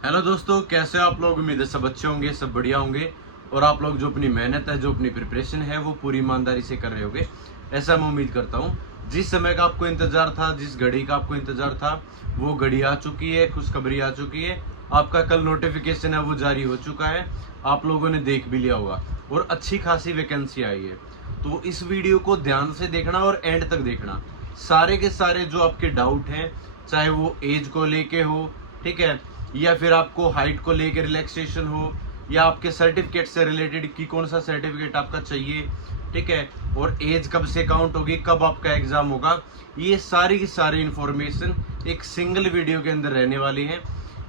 Hello दोस्तों, कैसे हो आप लोग। उम्मीद है सब अच्छे होंगे, सब बढ़िया होंगे और आप लोग जो अपनी मेहनत है, जो अपनी प्रिपरेशन है, वो पूरी ईमानदारी से कर रहे होंगे, ऐसा मैं उम्मीद करता हूँ। जिस समय का आपको इंतजार था, जिस घड़ी का आपको इंतजार था, वो घड़ी आ चुकी है, खुशखबरी आ चुकी है। आपका कल नोटिफिकेशन है वो जारी हो चुका है, आप लोगों ने देख भी लिया होगा और अच्छी खासी वैकेंसी आई है। तो इस वीडियो को ध्यान से देखना और एंड तक देखना। सारे के सारे जो आपके डाउट हैं, चाहे वो एज को लेके हो, ठीक है, या फिर आपको हाइट को लेकर रिलैक्सेशन हो, या आपके सर्टिफिकेट से रिलेटेड कि कौन सा सर्टिफिकेट आपका चाहिए, ठीक है, और एज कब से काउंट होगी, कब आपका एग्जाम होगा, ये सारी की सारी इंफॉर्मेशन एक सिंगल वीडियो के अंदर रहने वाली है।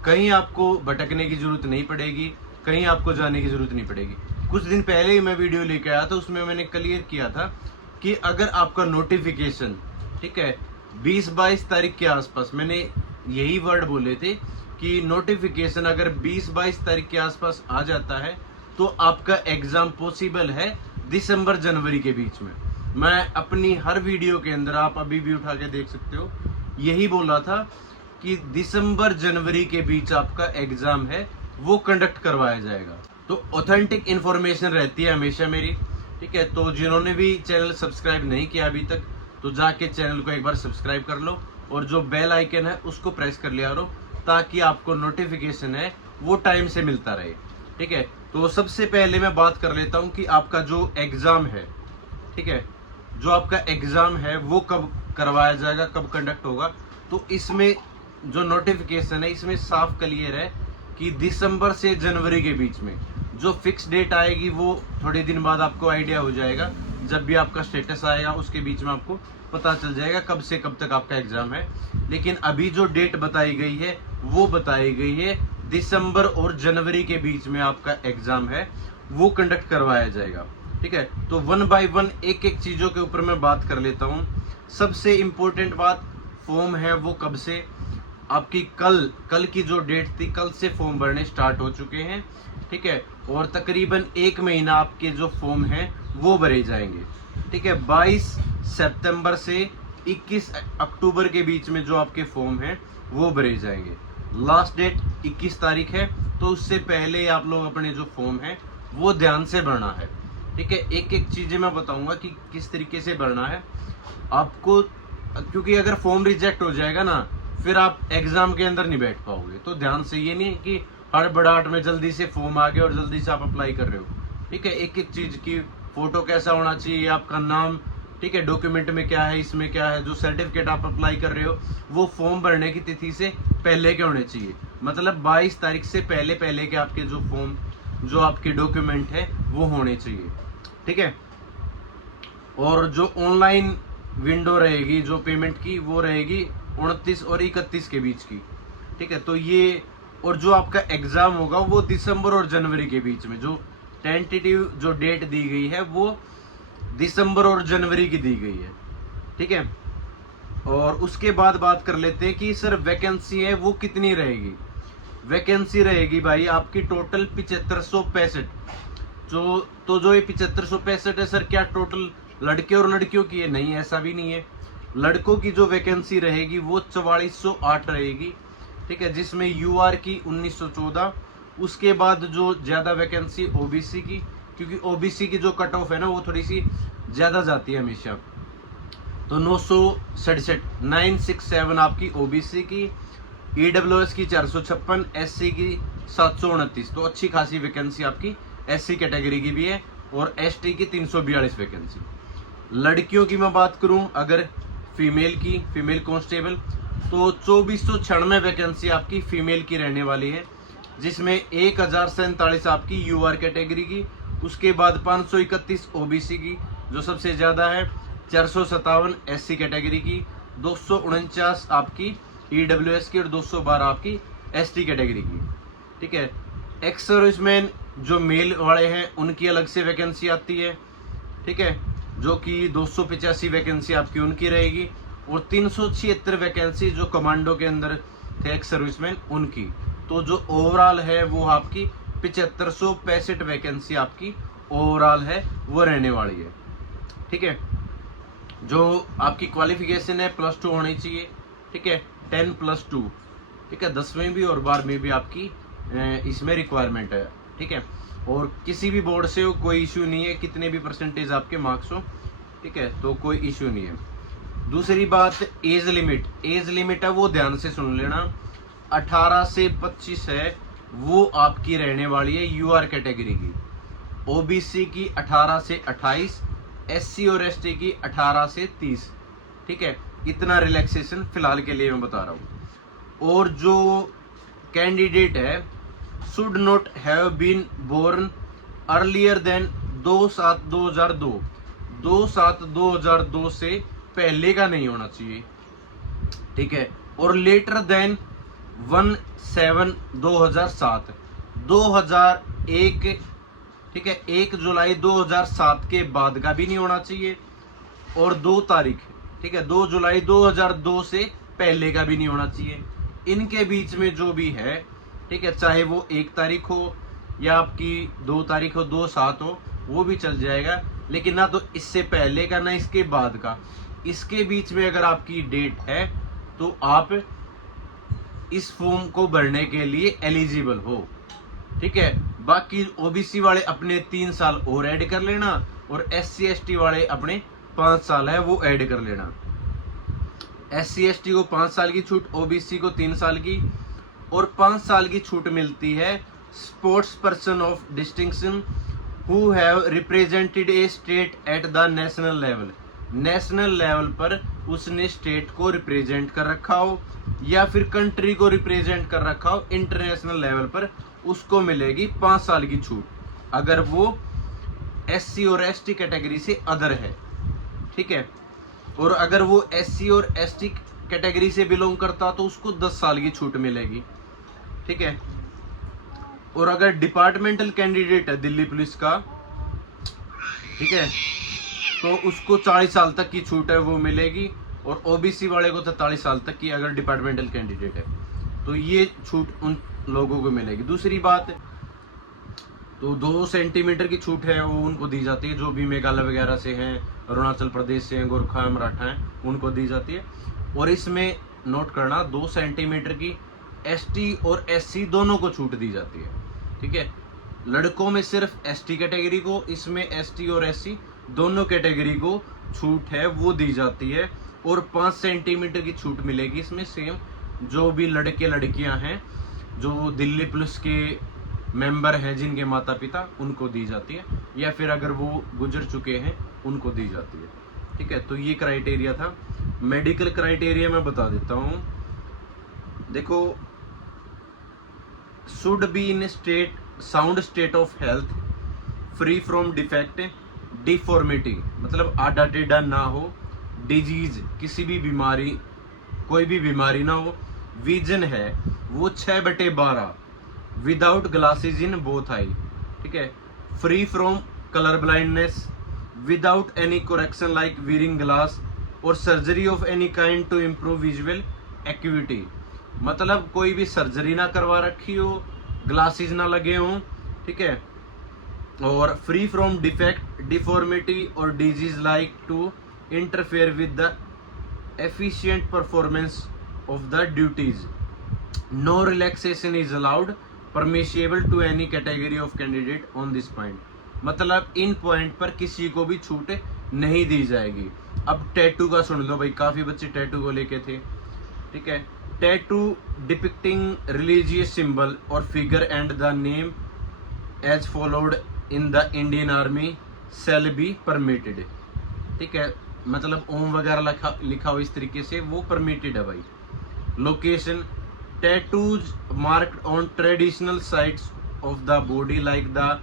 कहीं आपको भटकने की जरूरत नहीं पड़ेगी, कहीं आपको जाने की जरूरत नहीं पड़ेगी। कुछ दिन पहले ही मैं वीडियो लेके आया था, उसमें मैंने क्लियर किया था कि अगर आपका नोटिफिकेशन, ठीक है, 20-22 तारीख के आसपास, मैंने यही वर्ड बोले थे कि नोटिफिकेशन अगर 20-22 तारीख के आसपास आ जाता है तो आपका एग्जाम पॉसिबल है दिसंबर जनवरी के बीच में। मैं अपनी हर वीडियो के अंदर, आप अभी भी उठा के देख सकते हो, यही बोला था कि दिसंबर जनवरी के बीच आपका एग्जाम है वो कंडक्ट करवाया जाएगा। तो ऑथेंटिक इंफॉर्मेशन रहती है हमेशा मेरी, ठीक है। तो जिन्होंने भी चैनल सब्सक्राइब नहीं किया अभी तक, तो जाके चैनल को एक बार सब्सक्राइब कर लो और जो बेल आइकन है उसको प्रेस कर लिया करो, ताकि आपको नोटिफिकेशन है वो टाइम से मिलता रहे, ठीक है। तो सबसे पहले मैं बात कर लेता हूं कि आपका जो एग्जाम है, ठीक है, जो आपका एग्जाम है वो कब करवाया जाएगा, कब कंडक्ट होगा। तो इसमें जो नोटिफिकेशन है इसमें साफ क्लियर है कि दिसंबर से जनवरी के बीच में। जो फिक्स डेट आएगी वो थोड़े दिन बाद आपको आइडिया हो जाएगा, जब भी आपका स्टेटस आएगा उसके बीच में आपको पता चल जाएगा कब से कब तक आपका एग्जाम है। लेकिन अभी जो डेट बताई गई है वो बताई गई है दिसंबर और जनवरी के बीच में आपका एग्जाम है वो कंडक्ट करवाया जाएगा, ठीक है। तो वन बाय वन एक एक चीजों के ऊपर मैं बात कर लेता हूँ। सबसे इंपॉर्टेंट बात, फॉर्म है वो कब से, आपकी कल की जो डेट थी, कल से फॉर्म भरने स्टार्ट हो चुके हैं, ठीक है। और तकरीबन 1 महीना आपके जो फॉर्म हैं वो भरे जाएंगे, ठीक है। 22 सितंबर से 21 अक्टूबर के बीच में जो आपके फॉर्म हैं वो भरे जाएंगे। लास्ट डेट 21 तारीख है, तो उससे पहले आप लोग अपने जो फॉर्म हैं वो ध्यान से भरना है, ठीक है। एक एक चीजें मैं बताऊंगा कि किस तरीके से भरना है आपको, क्योंकि अगर फॉर्म रिजेक्ट हो जाएगा ना, फिर आप एग्जाम के अंदर नहीं बैठ पाओगे। तो ध्यान से, ये नहीं कि हड़बड़ाहट में जल्दी से फॉर्म आ गया और जल्दी से आप अप्लाई कर रहे हो, ठीक है। एक एक चीज की, फोटो कैसा होना चाहिए, आपका नाम, ठीक है, डॉक्यूमेंट में क्या है, इसमें क्या है, जो सर्टिफिकेट आप अप्लाई कर रहे हो वो फॉर्म भरने की तिथि से पहले के होने चाहिए। मतलब 22 तारीख से पहले पहले के आपके जो फॉर्म, जो आपके डॉक्यूमेंट है वो होने चाहिए, ठीक है। और जो ऑनलाइन विंडो रहेगी जो पेमेंट की, वो रहेगी 29 और 31 के बीच की, ठीक है। तो ये, और जो आपका एग्जाम होगा वो दिसंबर और जनवरी के बीच में, जो टेंटेटिव जो डेट दी गई है वो दिसंबर और जनवरी की दी गई है, ठीक है। और उसके बाद बात कर लेते हैं कि सर वैकेंसी है वो कितनी रहेगी। वैकेंसी रहेगी भाई आपकी टोटल 7565। जो ये 7565 है सर, क्या टोटल लड़के और लड़कियों की है? नहीं, ऐसा भी नहीं है। लड़कों की जो वैकेंसी रहेगी वो 4408 रहेगी, ठीक है, जिसमें यूआर की 1914। उसके बाद जो ज्यादा वैकेंसी ओबीसी की, क्योंकि ओबीसी की जो कट ऑफ है ना वो थोड़ी सी ज्यादा जाती है हमेशा, तो 967 967 आपकी ओबीसी की, ईडब्ल्यूएस की 456, एससी की 729। तो अच्छी खासी वैकेंसी आपकी एससी कैटेगरी की भी है, और एसटी की 342 वैकेंसी। लड़कियों की मैं बात करूं अगर फीमेल की, फीमेल कांस्टेबल, तो 2496 वैकेंसी आपकी फीमेल की रहने वाली है, जिसमें 1047 आपकी यूआर कैटेगरी की। उसके बाद 531 ओबीसी की जो सबसे ज्यादा है, 457 एससी कैटेगरी की, 249 आपकी ईडब्ल्यूएस की, और 212 आपकी एसटी कैटेगरी की, ठीक है। एक्स सर्विसमैन जो मेल वाले हैं उनकी अलग से वैकेंसी आती है, ठीक है, जो कि 285 वैकेंसी आपकी उनकी रहेगी, और 376 वैकेंसी जो कमांडो के अंदर थे एक्स सर्विसमैन उनकी। तो जो ओवरऑल है वो आपकी 7565 वैकेंसी आपकी ओवरऑल है वो रहने वाली है, ठीक है। जो आपकी क्वालिफिकेशन है +2 होनी चाहिए, ठीक है, 10+2, ठीक है, 10वीं भी और 12वीं भी आपकी इसमें रिक्वायरमेंट है। ठीक है, और किसी भी बोर्ड से हो कोई इश्यू नहीं है, कितने भी परसेंटेज आपके मार्क्स हो। ठीक है, तो कोई इश्यू नहीं है। दूसरी बात, एज लिमिट। एज लिमिट है वो ध्यान से सुन लेना, 18 से 25 है, वो आपकी रहने वाली है यूआर कैटेगरी की। ओबीसी की 18 से 28, एससी और एसटी की 18 से 30। ठीक है, इतना रिलैक्सेशन फिलहाल के लिए मैं बता रहा हूँ। और जो कैंडिडेट है should not have been born earlier than 2/7/2002, 2/7/2002 से पहले का नहीं होना चाहिए। ठीक है, और लेटर देन 1/7/2007, 2001। ठीक है, 1 जुलाई 2007 के बाद का भी नहीं होना चाहिए, और 2 तारीख, ठीक है, 2 जुलाई 2002 से पहले का भी नहीं होना चाहिए। इनके बीच में जो भी है, ठीक है, चाहे वो 1 तारीख हो या आपकी 2 तारीख हो, 2/7 हो, वो भी चल जाएगा, लेकिन ना तो इससे पहले का ना इसके बाद का। इसके बीच में अगर आपकी डेट है तो आप इस फॉर्म को भरने के लिए एलिजिबल हो। ठीक है, बाकी ओबीसी वाले अपने 3 साल और ऐड कर लेना, और एससी एसटी वाले अपने 5 साल है वो ऐड कर लेना। एससी एसटी को 5 साल की छूट, ओबीसी को 3 साल की, और 5 साल की छूट मिलती है sports person of distinction who have represented A state at the national level. National level पर उसने स्टेट को रिप्रेजेंट कर रखा हो या फिर कंट्री को रिप्रेजेंट कर रखा हो इंटरनेशनल लेवल पर, उसको मिलेगी 5 साल की छूट, अगर वो एससी और एसटी कैटेगरी से अदर है। ठीक है, और अगर वो एससी और एसटी कैटेगरी से बिलोंग करता तो उसको 10 साल की छूट मिलेगी। ठीक है, और अगर डिपार्टमेंटल कैंडिडेट है दिल्ली पुलिस का, ठीक है, तो उसको 40 साल तक की छूट है वो मिलेगी, और ओबीसी वाले को 43 साल तक की अगर डिपार्टमेंटल कैंडिडेट है, तो ये छूट उन लोगों को मिलेगी। दूसरी बात, तो 2 सेंटीमीटर की छूट है वो उनको दी जाती है जो भी मेघालय वगैरह से हैं, अरुणाचल प्रदेश से हैं, गोरखा मराठा हैं, उनको दी जाती है। और इसमें नोट करना, 2 सेंटीमीटर की एसटी और एससी दोनों को छूट दी जाती है। ठीक है, लड़कों में सिर्फ एसटी कैटेगरी को, इसमें एसटी और एससी दोनों कैटेगरी को छूट है वो दी जाती है, और 5 सेंटीमीटर की छूट मिलेगी इसमें सेम जो भी लड़के लड़कियां हैं जो दिल्ली पुलिस के मेंबर हैं जिनके माता पिता, उनको दी जाती है, या फिर अगर वो गुजर चुके हैं उनको दी जाती है। ठीक है, तो ये क्राइटेरिया था। मेडिकल क्राइटेरिया मैं बता देता हूँ। देखो, should be in state sound state of health, free from defect, deformity, मतलब आडा टेढ़ा ना हो, डिजीज किसी भी बीमारी, कोई भी बीमारी ना हो, विजन है वो 6/12, without glasses in both eye. ठीक है, free from colour blindness, without any correction like wearing glass और surgery of any kind to improve visual acuity, मतलब कोई भी सर्जरी ना करवा रखी हो, ग्लासेस ना लगे हों। ठीक है, और फ्री फ्रॉम डिफेक्ट, डिफॉर्मिटी और disease like to interfere with the efficient performance of the duties, no relaxation is allowed, permissible to any category of candidate on this point, मतलब इन पॉइंट पर किसी को भी छूट नहीं दी जाएगी। अब टैटू का सुन लो भाई, काफी बच्चे टैटू को लेके थे। ठीक है, टैटू डिपिक्टिंग रिलीजियस सिंबल और figure and the name as followed in the Indian army shall be permitted. ठीक है, मतलब ओम वगैरह लिखा हो इस तरीके से, वो परमिटेड है भाई। Location, tattoos marked on traditional sites of the body like the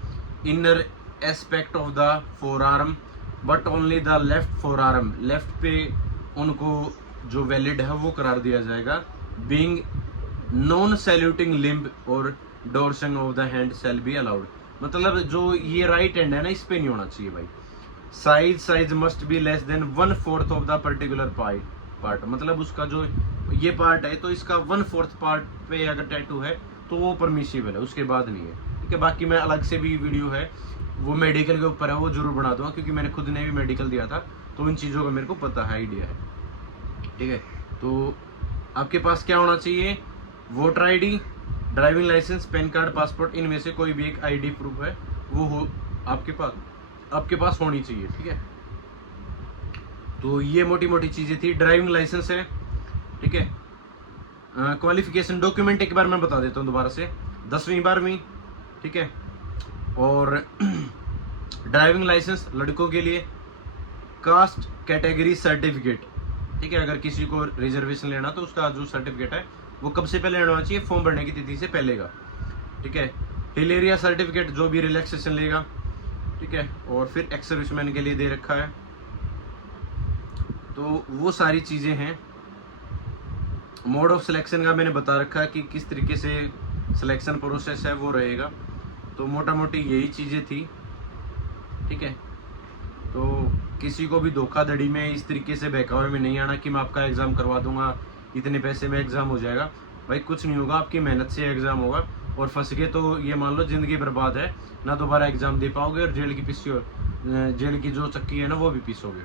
inner aspect of the four arm but only the left four arm, left पे उनको जो वैलिड है वो करार दिया जाएगा। बीइंग नॉन सैल्यूटिंग लिम्ब और dorsum of the hand shall be allowed, मतलब जो ये राइट हैंड है ना इस पे नहीं होना चाहिए भाई। Size must be less than 1/4 of the particular part, मतलब उसका जो ये पार्ट है तो इसका 1/4 पार्ट पे अगर टैटू है तो वो परमिशिबल है, उसके बाद नहीं है। ठीक है, बाकी मैं अलग से भी वीडियो है वो मेडिकल के ऊपर है, वो जरूर बना दूंगा क्योंकि मैंने खुद ने भी मेडिकल दिया था, तो इन चीज़ों का मेरे को पता है, आइडिया है। ठीक है, तो आपके पास क्या होना चाहिए, voter ID, driving licence, PAN card, passport, इनमें से कोई भी एक आईडी प्रूफ है वो हो आपके पास होनी चाहिए। ठीक है, तो ये मोटी मोटी चीजें थी। ड्राइविंग लाइसेंस है, ठीक है। क्वालिफिकेशन डॉक्यूमेंट एक बार मैं बता देता हूँ दोबारा से, 10वीं 12वीं, ठीक है। और ड्राइविंग लाइसेंस लड़कों के लिए, कास्ट कैटेगरी सर्टिफिकेट, ठीक है। अगर किसी को रिजर्वेशन लेना तो उसका जो सर्टिफिकेट है वो कब से पहले लेना चाहिए, फॉर्म भरने की तिथि से पहले का, ठीक है। हिल एरिया सर्टिफिकेट जो भी रिलैक्सेशन लेगा, ठीक है। और फिर एक्स सर्विसमैन के लिए दे रखा है। तो वो सारी चीज़ें हैं। मोड ऑफ सिलेक्शन का मैंने बता रखा है कि किस तरीके से सिलेक्शन प्रोसेस है वो रहेगा। तो मोटा मोटी यही चीज़ें थी, ठीक है। तो किसी को भी धोखाधड़ी में इस तरीके से बहकावे में नहीं आना कि मैं आपका एग्ज़ाम करवा दूंगा, इतने पैसे में एग्ज़ाम हो जाएगा। भाई कुछ नहीं होगा, आपकी मेहनत से एग्ज़ाम होगा। और फंस गए तो ये मान लो ज़िंदगी बर्बाद है, ना दोबारा एग्ज़ाम दे पाओगे और जेल की जो चक्की है ना वो भी पीसोगे,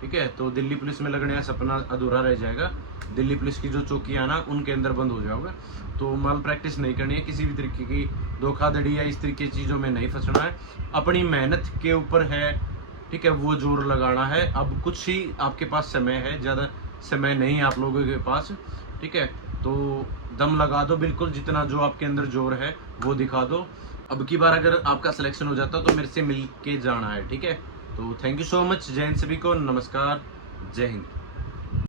ठीक है। तो दिल्ली पुलिस में लगने का सपना अधूरा रह जाएगा। दिल्ली पुलिस की जो चौकियाँ ना उनके अंदर बंद हो जाओगे। तो माल प्रैक्टिस नहीं करनी है, किसी भी तरीके की धोखाधड़ी या इस तरीके की चीज़ों में नहीं फंसना है। अपनी मेहनत के ऊपर है, ठीक है, वो जोर लगाना है। अब कुछ ही आपके पास समय है, ज़्यादा समय नहीं है आप लोगों के पास, ठीक है। तो दम लगा दो बिल्कुल, जितना जो आपके अंदर जोर है वो दिखा दो। अब की बार अगर आपका सिलेक्शन हो जाता तो मेरे से मिल के जाना है, ठीक है। तो थैंक यू सो मच। जय हिंद सभी को, नमस्कार, जय हिंद।